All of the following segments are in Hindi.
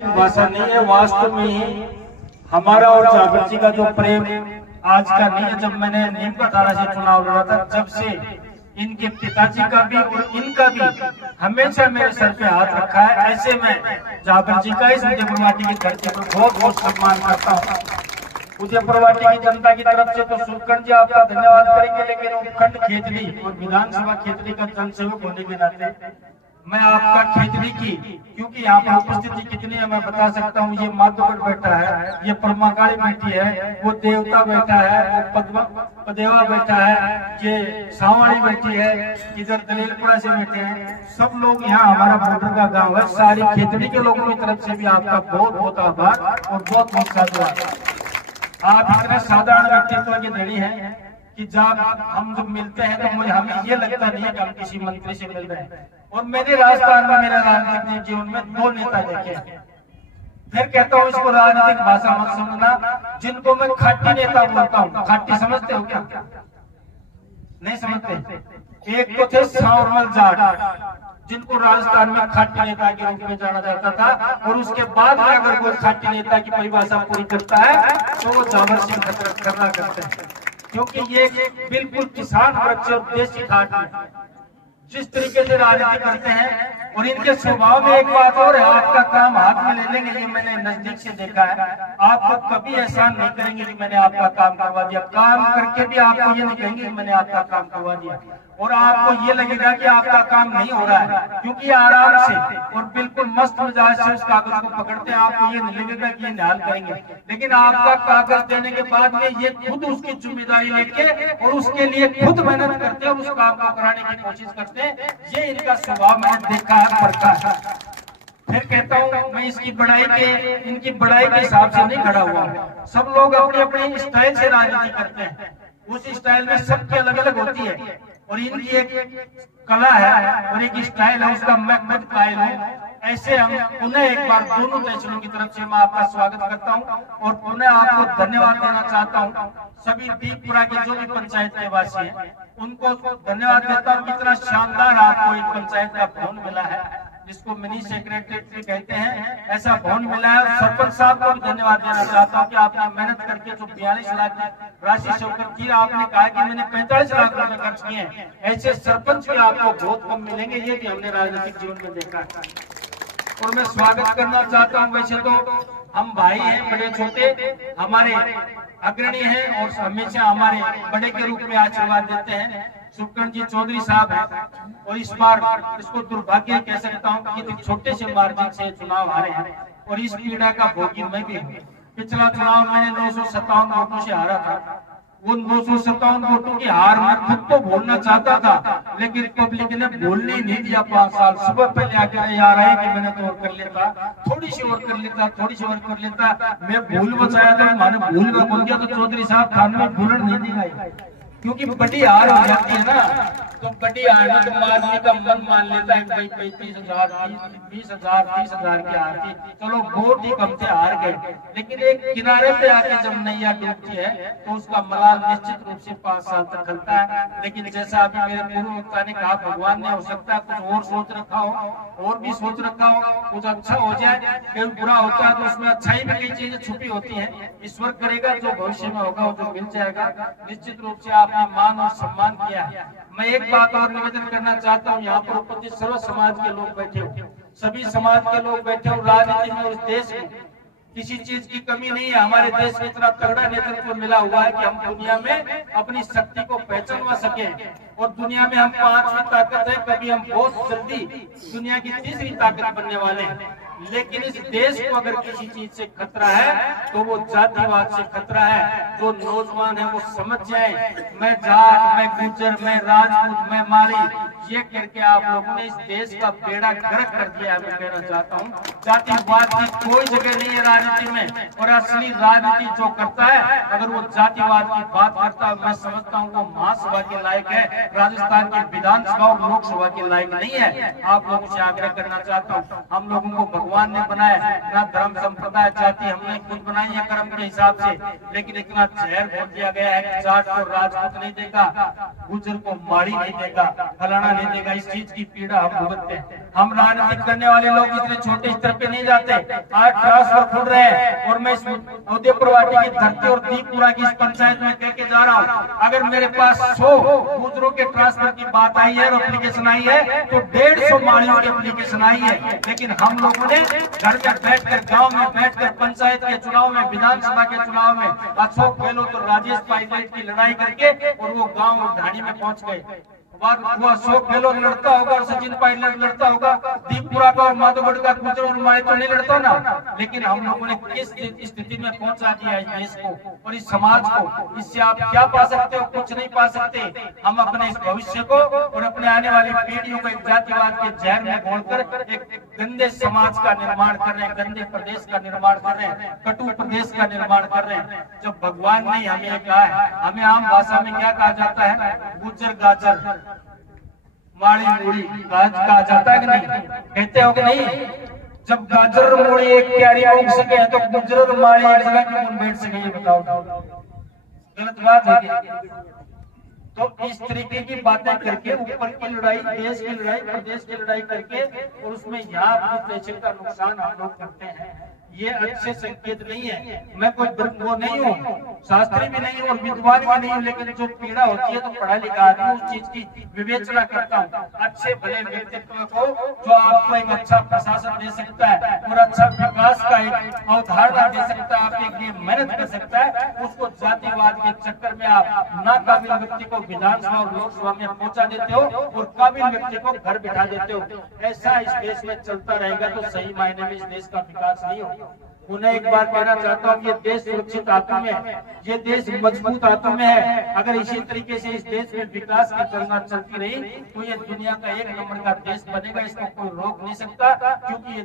भाषा नहीं है, वास्तव में ही हमारा और जागर जी का जो प्रेम आज का नहीं है। जब मैंने नीम का थाना से चुनाव लड़ा था, जब से इनके पिताजी का भी और इनका भी हमेशा मेरे सर पे हाथ रखा है। ऐसे में जागर जी का इस उदयपुरवाटी की धरती पर बहुत बहुत सम्मान करता हूँ। उदयपुरवाटी की जनता की तरफ से तो सुलकन जी आपका धन्यवाद करेंगे, लेकिन उपखंड खेतड़ी और विधानसभा खेतड़ी का जनसेवक होने के नाते मैं आपका खेतड़ी की, क्योंकि यहाँ पर उपस्थिति कितनी है मैं बता सकता हूँ। ये माधोगढ़ बैठा है, ये परमाकाली बैठी है, वो देवता बैठा है, वो पदेवा बैठा है, ये सावाड़ी बैठी है, इधर दलीलपुरा से बैठे हैं। सब लोग यहाँ हमारा बॉर्डर का गांव है। सारी खेतड़ी के लोगों की तरफ से भी आपका बहुत बहुत आभार और बहुत बहुत साधुवाद। आप इतने साधारण व्यक्तित्व के धनी हैं कि जब हम जब मिलते हैं तो मुझे हमें ये लगता नहीं है कि हम किसी मंत्री से मिल रहे हैं। और मैंने राजस्थान में मेरे राजनीतिक जीवन में 2 नेता देखे हैं। फिर कहता हूँ इसको राजनीतिक भाषा मत समझना, जिनको मैं खाटी नेता बोलता हूँ। खाटी समझते हो क्या? नहीं समझते। एक तो थे सांवरमल जाट, जिनको राजस्थान में खाटी नेता के रूप में जाना जाता था, और उसके बाद में अगर कोई खाटी नेता की परिभाषा पूरी करता है तो वो जावर सिंह खन्ना करते हैं, क्योंकि ये बिल्कुल किसान वृक्ष और देशी ठाट है। जिस तरीके से राजनीति करते हैं और इनके स्वभाव में एक बात और है, आपका काम हाथ में ले लेंगे, ये मैंने नजदीक से देखा है। आपको कभी एहसान नहीं करेंगे कि मैंने आपका काम करवा दिया, काम करके भी आपको ये नहीं कहेंगे कि मैंने आपका काम करवा दिया। और आपको ये लगेगा कि आपका काम नहीं हो रहा है, क्योंकि आराम से और बिल्कुल मस्त मिजाज से उस कागज को पकड़ते हैं। आपको ये नहीं लगेगा कि ये निहाल करेंगे, लेकिन आपका कागज देने के बाद में ये खुद उसकी जिम्मेदारी लेके और उसके लिए खुद मेहनत करते हैं और उस काम को कराने की कोशिश करते हैं। ये इनका स्वभाव मैंने देखा है, परखा है। फिर कहता हूँ मैं इनकी बड़ाई के हिसाब से नहीं खड़ा हुआ। सब लोग अपने अपने स्टाइल से राजनीति करते हैं, उस स्टाइल में सबकी अलग अलग होती है और इनकी एक कला है और एक स्टाइल है, उसका मैं मत कायल हूँ। ऐसे हम पुनः एक बार दोनों तहसीलों की तरफ से मैं आपका स्वागत करता हूँ और पुनः आपको धन्यवाद देना चाहता हूँ। सभी दीपपुरा के जो भी पंचायत निवासी हैं उनको धन्यवाद देता हूँ। इतना शानदार आपको एक पंचायत का भवन मिला है, जिसको मिनी सेक्रेटरी कहते हैं, ऐसा भवन मिला है। सरपंच साहब को भी धन्यवाद देना चाहता हूँ कि आपने मेहनत करके जो 42 लाख राशि स्वीकृत की, आपने कहा कि मैंने 45 लाख रुपए खर्च किए हैं। ऐसे सरपंच भी आपको बहुत कम मिलेंगे, ये भी हमने राजनीतिक जीवन में देखा है। और मैं स्वागत करना चाहता हूँ। वैसे तो हम भाई हैं, बड़े छोटे हमारे अग्रणी हैं और हमेशा हमारे बड़े के रूप में आशीर्वाद देते हैं। सुलकन जी चौधरी साहब हैं और इस बार इसको दुर्भाग्य कह सकता हूँ कि छोटे से मार्जिन से चुनाव हारे हैं और इस पीड़ा का भोगी मैं भी हूँ। पिछला चुनाव मैंने 957 वोटों से हारा था। उन 957 वोटों की हार मैं खुद तो भूलना चाहता था, लेकिन पब्लिक ने भूलने ही नहीं दिया। 5 साल सुबह पहले आकर यार है कि मैंने तो और कर लेता, थोड़ी सी और कर लेता, थोड़ी सी और कर लेता। मैं भूल बचाया था, मैंने भूल में बोल दिया तो चौधरी साहब थाने में भूलन नहीं दिखाई, क्योंकि बड़ी हार हो जाती है ना। तो बड़ी हार में तो आदमी का मन मान लेता है भाई 35,000 20,000 30,000 की हार थी, चलो वोट ही कम से हार गए। लेकिन एक किनारे पे आके जब नैया डूबती है तो उसका मलाल निश्चित रूप से 5 साल तक खलता है। लेकिन जैसा अभी मेरे पूर्व वक्ता ने कहा, भगवान ने हो सकता है कुछ और सोच रखा हो और भी सोच रखा हो, कुछ अच्छा हो जाए। कहीं बुरा होता है तो उसमें अच्छाई में कई चीजें छुपी होती है। ईश्वर करेगा जो भविष्य में होगा वो जो मिल जाएगा। निश्चित रूप से आपने मान और सम्मान किया है। मैं एक बात और निवेदन करना चाहता हूँ, यहाँ पर उपस्थित सर्व समाज के लोग बैठे हो, सभी समाज के लोग बैठे हो। राजनीति में उस देश में किसी चीज की कमी नहीं है। हमारे देश में इतना तगड़ा नेतृत्व मिला हुआ है कि हम दुनिया में अपनी शक्ति को पहचानवा सके और दुनिया में हम 5वीं ताकत है। कभी हम बहुत जल्दी दुनिया की 3री ताकत बनने वाले हैं। लेकिन इस देश को अगर किसी चीज से खतरा है तो वो जातिवाद से खतरा है। जो नौजवान है वो समझ जाए, मैं जाट, मैं गुज्जर, मैं राजपूत, मैं माली, ये करके आप लोगों ने इस देश का बेड़ा गर्क कर दिया है। मैं कहना चाहता हूँ जातिवाद की कोई जगह नहीं है राजनीति में, और असली राजनीति जो करता है अगर वो जातिवाद की बात करता है, मैं समझता हूँ वो महासभा के लायक है, राजस्थान की विधानसभा और लोकसभा के लायक नहीं है। आप लोगों से आग्रह करना चाहता हूँ, हम लोगों को भगवान ने बनाया, ना धर्म संप्रदाय जाति हमने खुद बनाई है कर्म के हिसाब से, लेकिन इतना जहर भर दिया गया है कि जाट को राजपूत नहीं देगा, गुज्जर को माड़ी नहीं देगा, फलाना नहीं देगा। इस चीज की पीड़ा हम भुगतते हैं। हम राजनीति करने वाले लोग इतने छोटे स्तर पे नहीं जाते। आज ट्रांसफर खुल रहे हैं और मैं उदयपुर वाटी की धरती और दीपपुरा की इस पंचायत में कह के जा रहा हूँ, अगर मेरे पास 100 गुजरों के ट्रांसफर की बात आई है और एप्लीकेशन आई है तो 150 मालियों की एप्लीकेशन आई है। लेकिन हम लोगों ने घर में बैठकर, गांव में बैठकर, पंचायत के चुनाव में, विधानसभा के चुनाव में अशोक गहलोत और राजेश पायलट की लड़ाई करके और वो गांव और ढाणी में पहुंच गए। वो अशोक गहलोत लड़ता होगा और सचिन पायलट लड़ता होगा, दीपपुरा का और माधोगढ़ का गुजर और माए तो नहीं लड़ता ना। लेकिन हम लोगों ने किस स्थिति में पहुंचा दिया इस देश को और इस समाज को। इससे आप क्या पा सकते हो? कुछ नहीं पा सकते। हम अपने इस भविष्य को और अपने आने वाली पीढ़ियों को एक जातिवाद के जहर में घोलकर एक गंदे समाज का निर्माण कर रहे हैं, गंदे प्रदेश का निर्माण कर रहे हैं, कटु प्रदेश का निर्माण कर रहे हैं। जब भगवान ने हमें कहा है, हमें आम भाषा में क्या कहा जाता है? गुज्जर गाजर माड़ी मूड़ी कहा जाता है कि नहीं? कहते हो कि नहीं? जब गाजर और मूड़ी एक क्यारी में उग सके तो गुज्जर और माड़ी एक जगह क्यों बैठ सके? ये बताओ, गलत बात है क्या? तो इस तरीके की बातें करके ऊपर की लड़ाई, देश की लड़ाई, प्रदेश की लड़ाई करके और उसमें यहाँ अपने पैसे का नुकसान हम लोग करते हैं, ये अच्छे संकेत नहीं है। मैं कोई वो नहीं हूँ, शास्त्री भी नहीं हूँ और विद्वान भी नहीं हूँ, लेकिन जो पीड़ा होती है तो पढ़ा लिखा आदमी उस चीज की विवेचना करता हूँ। अच्छे भले व्यक्तित्व को जो आपको एक अच्छा प्रशासन दे सकता है और अच्छा विकास का एक अवधारणा दे सकता है, आपके लिए मेहनत कर सकता है, उसको जातिवाद के चक्कर में आप नाकाबिल व्यक्ति को विधानसभा और लोकसभा में पहुंचा देते हो और काबिल व्यक्ति को घर बिठा देते हो। ऐसा इस देश में चलता रहेगा तो सही मायने में इस देश का विकास नहीं होगा। उन्हें एक बार कहना चाहता हूँ, ये देश सुरक्षित हाथों में है, ये देश मजबूत हाथों में है। अगर इसी तरीके से इस देश में विकास की गंगा चलती रही तो ये दुनिया का एक नंबर का देश बनेगा। इसको कोई रोक नहीं सकता, क्योंकि ये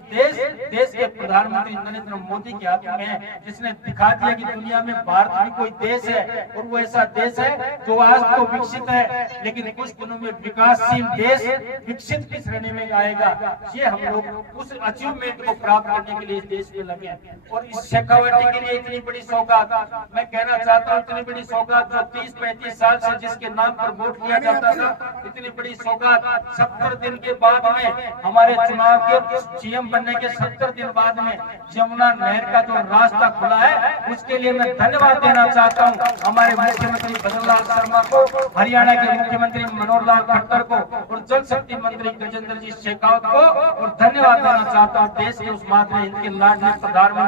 देश के प्रधानमंत्री नरेंद्र मोदी के हाथ में है, जिसने दिखा दिया कि दुनिया में भारत भी कोई देश है और वो ऐसा देश है जो आज तो विकसित है, लेकिन कुछ दिनों में विकासशील देश विकसित की श्रेणी में आएगा। ये हम लोग उस अचीवमेंट को प्राप्त करने के लिए इस देश में लगे हैं। और इस शेखावाटी के लिए इतनी बड़ी सौगात मैं कहना चाहता हूँ, इतनी बड़ी सौगात जो 30-35 साल से जिसके नाम पर वोट किया जाता था, इतनी बड़ी सौगात 70 दिन के बाद में, हमारे चुनाव के सीएम बनने के 70 दिन बाद में यमुना नहर का जो रास्ता खुला है, उसके लिए मैं धन्यवाद देना चाहता हूँ हमारे मुख्यमंत्री भजनलाल शर्मा को, हरियाणा के मुख्यमंत्री मनोहर लाल खट्टर को और जल शक्ति मंत्री गजेंद्र जी शेखावत को, और धन्यवाद देना चाहता हूँ देश के उस मातृ हिंद के लाडले प्रधानमंत्री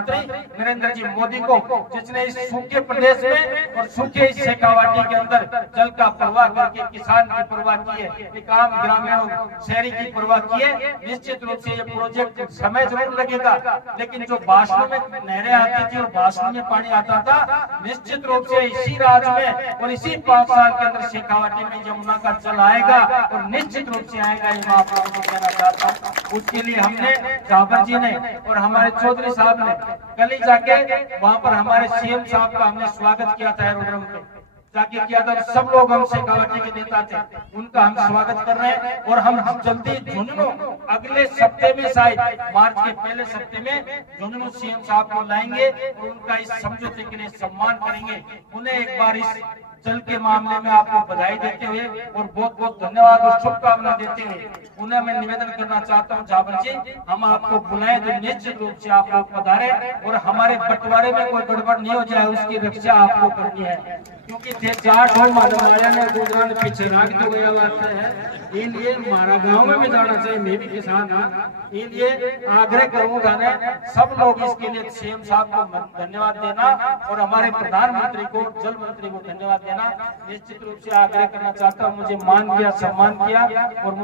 नरेंद्र जी मोदी को, जिसने इस सूखे प्रदेश में और सूखे इस शेखावाटी के अंदर जल का प्रवाह करके किसान की परवाह की है, एक आम ग्रामीण शहरी की परवाह की है। निश्चित रूप से ये प्रोजेक्ट समय जरूर लगेगा, लेकिन जो भाषणों में नहरें आती थी और भाषणों में पानी आता था, निश्चित रूप से इसी राज्य में और इसी 5 साल के अंदर शेखावाटी में यमुना का जल आएगा और निश्चित रूप से आएगा। ये मैं आप लोगों को कहना चाहता हूँ। उसके लिए हमने जाबर जी ने और हमारे चौधरी साहब ने कल ही जाके वहाँ पर हमारे सीएम साहब का हमने स्वागत किया था, एरोड्रम पे जाके किया था। सब लोग हम शेखावाटी के नेता थे, उनका हम स्वागत कर रहे हैं और हम जल्दी झुंझुनू अगले सप्ते में, शायद मार्च के पहले सप्ते में झुंझुनू सीएम साहब को लाएंगे और उनका इस समझौते के लिए सम्मान करेंगे। उन्हें एक बार इस जल के मामले में आपको बधाई देते हुए और बहुत बहुत धन्यवाद और शुभकामना देते हुए उन्हें मैं निवेदन करना चाहता हूं, जाबर जी हम आपको बुलाएं तो निश्चित रूप से आप लोग पधारे और हमारे बंटवारे में कोई गड़बड़ नहीं हो जाए, उसकी रक्षा आपको करनी है। क्योंकि जाट हो माधवाया ने गुजरात ने पीछे राख तो गया बात है, इसलिए हमारा गांव में भी जाना चाहिए। मैं भी किसान हूँ, इसलिए आग्रह करूंगा ने सब लोग इसके लिए सीएम साहब को धन्यवाद देना और हमारे प्रधानमंत्री को, जल मंत्री को धन्यवाद देना। निश्चित रूप से आग्रह करना चाहता हूँ, मुझे मान किया, सम्मान किया और